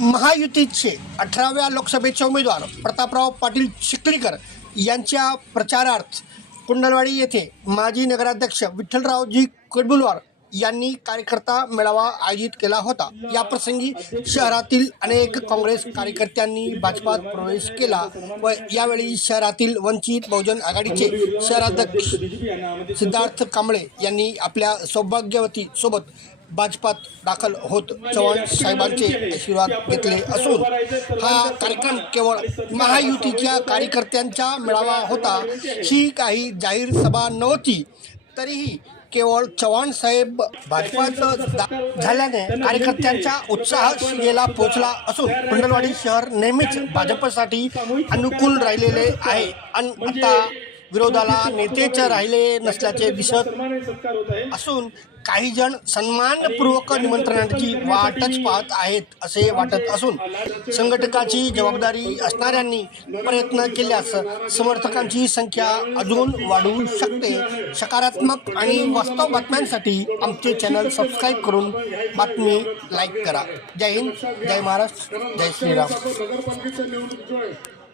महायुतीचे अठराव्या लोकसभेचे उमेदवार प्रतापराव पाटील चिखलीकर यांच्या प्रचारार्थ कुंडलवाडी येथे माजी नगराध्यक्ष विठ्ठलरावजी कडबुलवार यांनी कार्यकर्ता मेळावा आयोजित केला होता. या प्रसंगी शहरातील अनेक काँग्रेस कार्यकर्त्यांनी भाजपात प्रवेश केला व यावेळी शहरातील वंचित बहुजन आघाडीचे शहराध्यक्ष सिद्धार्थ कांबळे यांनी आपल्या सौभाग्यवती सोबत भाजपात दाखल होत चव्हाण साहेबांचे आशीर्वाद घेतले असून हा कार्यक्रम केवळ महायुतीच्या कार्यकर्त्यांचा मेळावा होता. ही काही जाहीर सभा नव्हती तरीही केवळ चव्हाण साहेब भाजपाचं दा- झाल्याने कार्यकर्त्यांचा उत्साह शिगेला पोहोचला असून कुंडलवाडी शहर नेहमीच भाजपसाठी अनुकूल राहिलेले आहे. आणि आता विरोधाला नेतेच राहिले नसल्याचे दिसत असून काही जण सन्मानपूर्वक निमंत्रणाची वाटच पाहत आहेत असे वाटत असून संघटकाची जबाबदारी असणाऱ्यांनी प्रयत्न केल्यास समर्थकांची संख्या अजून वाढू शकते. सकारात्मक आणि वास्तव बातम्यांसाठी आमचे चॅनल सबस्क्राईब करून बातमी लाईक करा. जय हिंद जय महाराष्ट्र जय श्रीराम.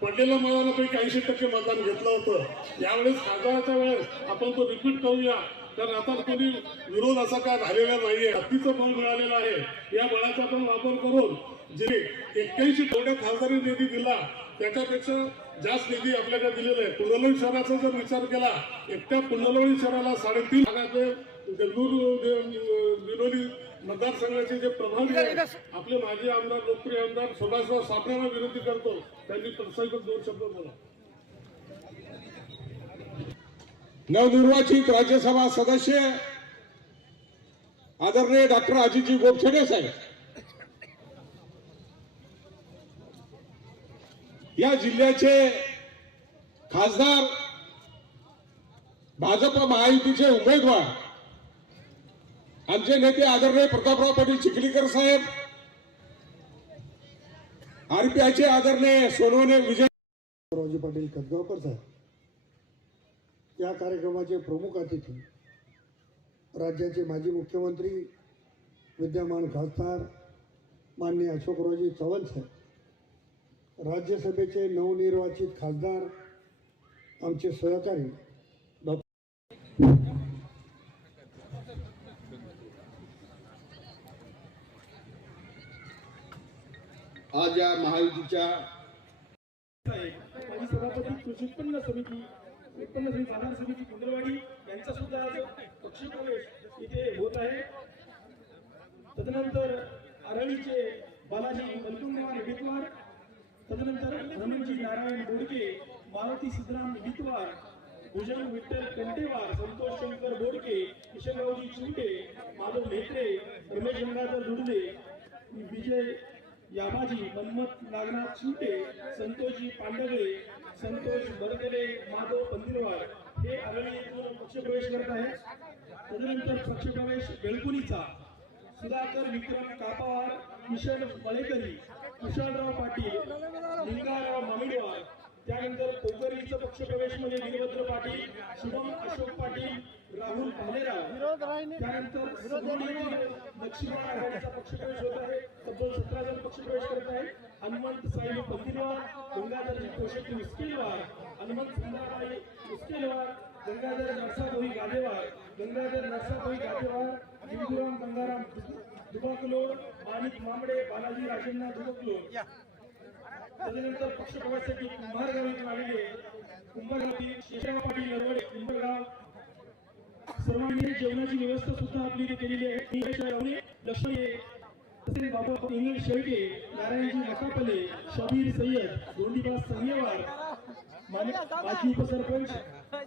नगरपालिकेच्या निवडणूक जो आहे पडलेल्या मतदानापैकी ऐंशी टक्के मतदान घेतलं होतं. यावेळेस खासदाराच्या वेळेस आपण तो रिपीट करूया. कारण आता कोणी विरोध असा काय झालेला नाहीये. हत्तीचं बळ मिळालेलं आहे. या बळाचा आपण वापर करून जे एक्क्याऐंशी तेवढ्या खासदारी निधी दिला त्याच्यापेक्षा जास्त निधी आपल्याकडे दिलेला आहे कुंडलोळी शहराचा जर विचार केला एकट्या कुंडलोळी शहराला साडेतीन भागाचे विरोधी मतदारसंघाचे जे प्रभावी आपले माजी आमदार लोकप्रिय आमदार सदाशिव साबळेला विनंती करतो त्यांनी प्रस्तावित दोन शब्द बोला. नवनिर्वाचित राज्यसभा सदस्य आदरणीय डॉक्टर अजितजी गोपछडे साहेब. या जिल्ह्याचे खासदार भाजप महायुतीचे उमेदवार आमचे नेते आदरणीय प्रतापराव पाटील चिखलीकर साहेब आरपीआयचे आदरणीय सोनवणे विजय रावजी पाटील खतगावकर साहेब या कार्यक्रमाचे प्रमुख अतिथी राज्याचे माजी मुख्यमंत्री विद्यमान खासदार माननीय अशोकरावजी चव्हाण साहेब राज्यसभेचे नवनिर्वाचित खासदार आमचे सहकारी डॉक्टर आज महायुतीच्या आणि सभापती कृषी उत्पन्न समिती उत्पन्न समिती बाजार समिती कुंडलवाडी यांचा सुद्धा आज पक्षप्रवेश इथे होत आहे. तदनंतर आरळीचे बालाजी मलकुंडवार हिडितवार तदनंतर धनंजी नारायण बोडके मारुती सिद्धराम हिडितवार भुजंग विठ्ठल कंटेवार संतोष शंकर बोडके किशनरावजी चिमटे माधव म्हेत्रे रमेश गंगाधर दुडले विजय यामाजी मन्मथ नागनाथ शिंदे संतोषजी पांडवे संतोष बरगले माधव पंधीरवाड हे आघाडी येथून पक्षप्रवेश करत आहेत. तदनंतर पक्षप्रवेश बेळकुणीचा सुधाकर विक्रम कापावार किशन मळेकरी कुशलराव पाटील लिंगाराव मामिडवार त्यानंतर कोकरीचा पक्षप्रवेश म्हणजे वीरभद्र पाटील शुभम अशोक पाटील राहुल भालेराव. त्यानंतर लक्ष्मण आघाडीचा पक्षप्रवेश होत आहे. तब्बल सतरा जण पक्षप्रवेश करत आहेत. हनुमंत साहेब पंदिरवार गंगाधरजी मुस्किलवार हनुमंत संध्याकाळी मुस्किलवार गंगाधर नरसाभोई गादेवार. गंगाधर नरसाभोई गादेवार हिंदुराम गंगाराम दुबाकलो माणिक मांबडे बालाजी राजेंना दुबकलो त्याच्यानंतर पक्ष प्रवासासाठी कुंभारगाव इथून आलेले कुंभारगावी शेषराव पाटील नरवडे कुंभारगाव सर्वांनी जेवणाची व्यवस्था सुद्धा आपली इथे केलेली आहे. लक्ष्मी तसेच बाबा इंग्लिश शेळके नारायणजी नकापले शबीर सय्यद दोंडीबा संगेवार माजी उपसरपंच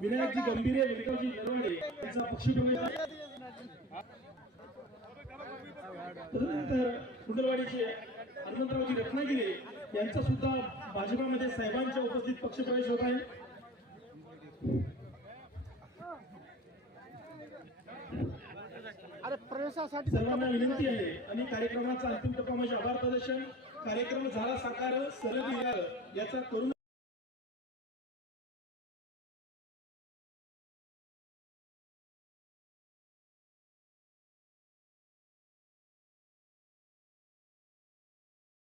विनायकजी गंभीरे विक्रमजी नरवडे यांचा पक्षप्रवेश तदनंतर कुंडलवाडीचे हनुमंतरावजी रत्नागिरे यांचा सुद्धा भाजपामध्ये साहेबांच्या उपस्थित पक्षप्रवेश होत आहे. सर्वांना विनंती आहे आणि कार्यक्रमाचा अंतिम टप्पा म्हणजे आभार प्रदर्शन. कार्यक्रम झाला साकार सरळ याचा करून